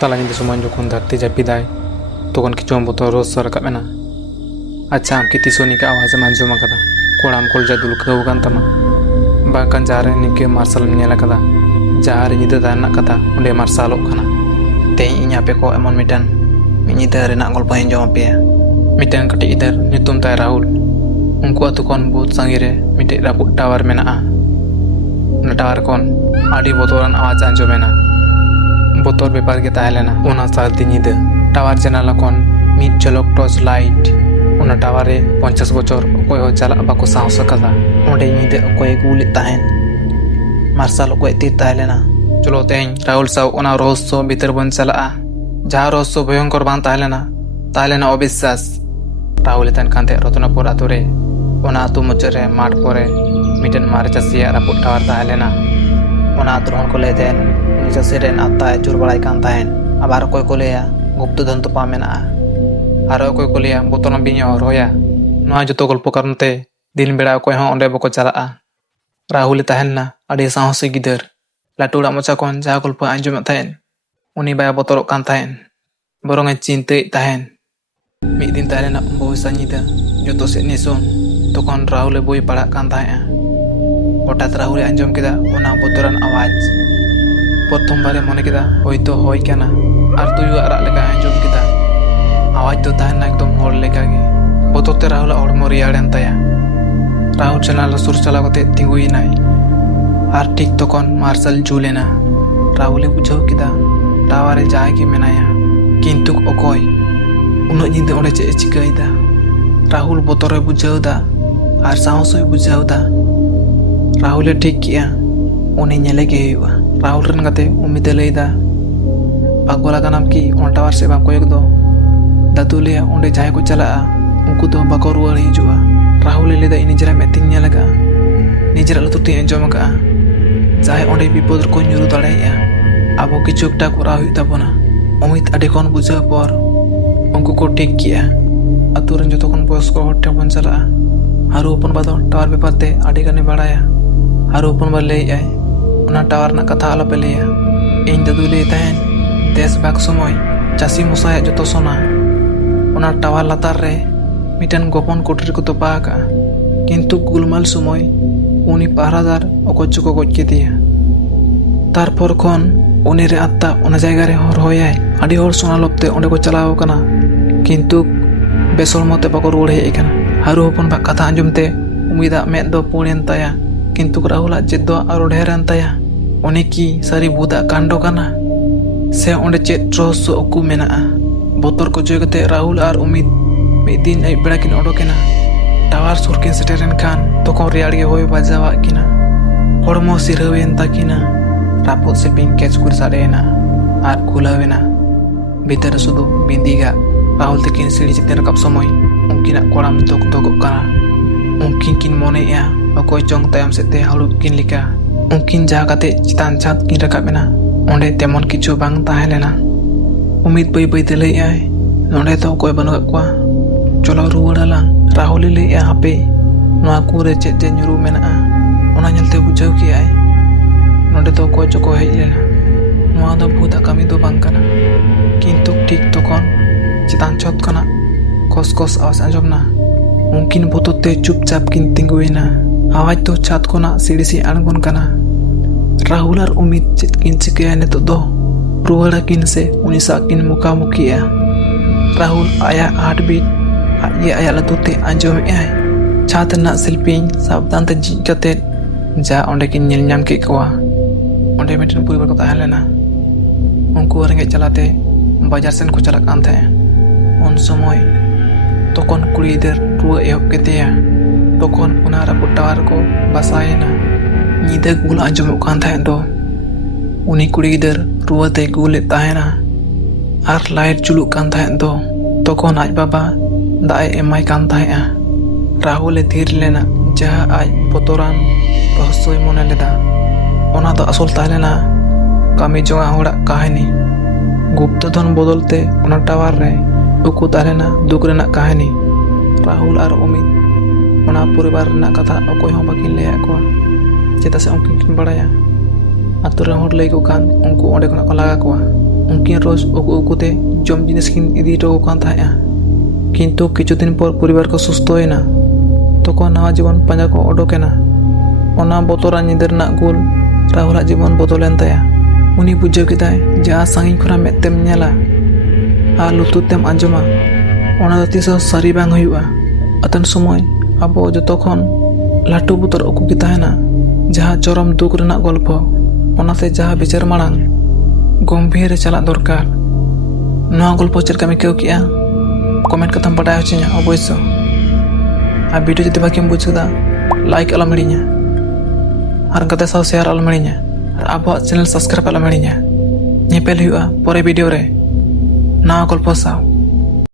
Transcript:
Tala nyida समय जखन धरती जापिदाय तखन किछु बोतल रोज रकाब एना। अच्छा आम कि तीसो निका आवाज आंजम आकादा कोड़ाम कलजा दुलकाव कान तामा बांखान जहारे निके मार्शल नेल आकादा जहारे nyida दाना कथा उंडे मार्शलोग खाना। तेई इन आपे को एमन मिटान nyida रेना गल्प आंजम आपेया। मिटान कटी इधर nyutum ताय राहुल उनको अतु कौन बहुत संगीरे मिटे रापुट टावर मेना उन टावर कौन आड़ी बोतोरान आवाज आंजम मेना। बोतोर बेपार के ताहेलेना उना सालती nyida टावर जनाला कौन मिट झलक टॉर्च लाइट उना टावारे 50 बचर अकोय हो चला बाको साहस कदा ओंडे nyida अकोय गुली ताहेन मार्शल अकोय ती ताहेलेना। चलो तेन राहुल साव उना रहस्य भीतर बन चला जहाँ रहस्य भयंकर बांग ताहेलेना अविश्वास। राहुल तन कांते रत्नपुर आतुरे उना आतु मुचरे माठ परे मिटन मारे चासिया रापुट टावर ताहेलेना। उना आतु हन को लेदेन उनी चासी रेन आत्ताय चुर बड़ाय कान ताहेन आबार अकोय को लेया गुप्त धन तोपा मेना आरो अकोय को लेया बोतोरम बिᱧ होया नोआ जतो गल्प कारणते दिन बेड़ा अकोय हो ओंडे बको चला। राहुल ताहेनना आडी साहसी गिदर लाटुड़ा मोचा कोन जा गल्प आंजम ताहेन उनी बाय बोतोरक कान ताहेन बरंग चिंते ताहेन। मिद दिन ताहेना बहुसा nyida जतो से निसोन तखन राहुल बोई पढ़ा कान ताहेआ। हठात राहुल आंजम केदा उना बोतोरान आवाज प्रथम बारे मने केदा होयतो होय काना आर तुयु आराग लेका आंजम केदा आवाज तो ताहेना एकदम होड़ लेका गे। बोतोरते राहुल हड़मो रियाड़ेन ताया। राहुल चलाल सुर चला कते तिंगुइनाय आर ठीक तखन मार्शल जुलेना। राहुल बुझाव केदा टावारे जाय के मेनाया किंतु अकोय उना nyida ओंडे चे चिकायदा। राहुल बोतोरे बुझावदा आर साहसोय बुझावदा। राहुल ठीक किया उनी नेले के हुआ। राहुल रन गाते उम्मीद लैदा पागोला कानाम की ओन टावर से बाम कोयक दो दादू लेया ओंडे जाय को चला उनको दो बाको रुवाड़ हिजुआ। राहुल लेदा निजरा मेतिन नेलगा निजरा लुतुटी आंजम का जाय ओंडे विपद को nyuru दाड़ेया आबो किछु एकटा करा हुई ताबोना। उम्मीद आडे कोन बुझा पर उनको को ठीक किया आतु रन जतो कोन बयस को हटे बन चला। हारू अपन बादो टावर बेपारते आडे गाने बाड़ाया। हारू अपन बा लई आय उना टावर ना कथा आलो पे लेया इन दादू ले ताहेन देश बाग समय चासी मसाया जतो सोना उना टावर लातार रे मिटन गोपन कोठरी को तोपा का किंतु गुलमाल समय उनी पहरादार अकोच को गोज के दिया। तारपर खन उनी रे आत्ता उना जायगा रे हर होयाय आडी हर सोना लपते ओंडे को चलाव कना किंतु बेसरमते बाको रुवाड़ हेज कना। हारू हपन बा कथा आंजमते उम्मीदा मेद दो पुणेन ताया किंतु राहुल जेद दो आरो ढेरन ताया। उनी की सारी बुदा कांडो काना से ओंडे चेद रहस्य अकु मेना। बोतर को जोय कते राहुल आर उम्मीद मिद दिन आई बेड़ा किन ओडोकेना। टावर सुर किन सेटेरन खान तखन रियाड़ गे होय बाजावा किना हड़मो सिरहावेन ताकिना रापुद से पिंग कैच कुर साडेना आर खुलावेना। भीतर सुदु बिंदीगा राहुल तकिन सीढ़ी चिते रकाब समय उनकिना कोड़ाम तक तगक काना। उनकिन किन मोनेया अकोय चंग तायम सेते हाड़ुब किन लिका उनकिन जा काते चितान छात किन रकाबेना ओंडे तेमन किछु बांग ताहेलेना। उम्मीद बाई बाई ते लैआय नोंडे तो अकोय बानुग कोआ चलो रुवाड़ालां। राहुल लैआ हापे नोआ कुरे चेद जे nyuru मेना ओना नेलते बुझाव कियाय नोंडे तो अकोय चको हेज लेना नोआ दो भूता कामी दो बांग काना। किंतु ठीक तखन चितान छत काना खसखस आवाज आंजमना। उनकिन बोतोते चुपचाप किन तिंगुइना। आवाज तो छात कोना सीढ़ी से आणगोन काना। राहुल आर उम्मीद चेद किन चिकाया नितो दो रुवाड़ा किन से उनी सा किन मुखामुखिया। राहुल आया हार्टबीट ये आया लतुते आंजमेआय छात ना शिल्पीन सावधान ते जिज कते जा ओंडे किन नेल नाम के कोआ। ओंडे मिटन परिवार को ताहेलेना उनको रेंगे चलाते बाजार सेन को चला कान थे। उन समय तखन कुड़ी इधर रुआ एहब केतेया तखन उना रापुट टावर को बसायना nyida गुल आंजमोग कान थाहेन दो। उनी कुड़ी इधर रुआते गुले ताहेना आर लाइट जुलुग कान थाहेन दो तखन आज बाबा दाए एमाय कान थाहेआ। राहुल थीर लेना जहाँ आज बोतोरान रहस्यय मने लेदा ओना दो असल ताहेलेना कामी जोंगा होड़ा कहानी गुप्त धन बदलते ओना टावर रे उकु ताहेलेना दुख रेना कहानी। राहुल आर उम्मीद ओना परिवार रेना कथा अकोय हो बाकिन लैया कोआ चेदा से उनकिन किन बड़ाया आतु रे हर लई को खान उनको ओंडे खना को लागा कोआ। उनकिन रोज उकूते जम जिनिस किन इदी हटो कान ताहेआ। किंतु किछु दिन पर परिवार को सुस्थोयना तखन नवा जीवन पांजा को ओडोकेना। ओना बोतोरा निदा रनाग गुल राहुल जीवन बदलेन ताया। उनी बुझाव केदाय जे आ सांगिन खना मेतेम नेला आ लुतुर तेम आंजमा ओना दो तीस सारी बांग हुआ। अतन समय अब जो खन लाटू बुतर उकू की ताहेना जहाँ चरम दुख रनाग गल्प ओनाते जहाँ विचार मांग गम्भीर चला दरकार। नवा गल्प चलका मिकेव किया कमेंट कथम बाडाय होचिना अवश्य। आ वीडियो जदि भागेम बुझदा लाइक अलम हिड़िया और गते साव शेयर अलम हिड़िया और आबो चैनल सब्सक्राइब अलम हिड़िया। नेपेल हुआ परे वीडियो रे नवा गल्प साव।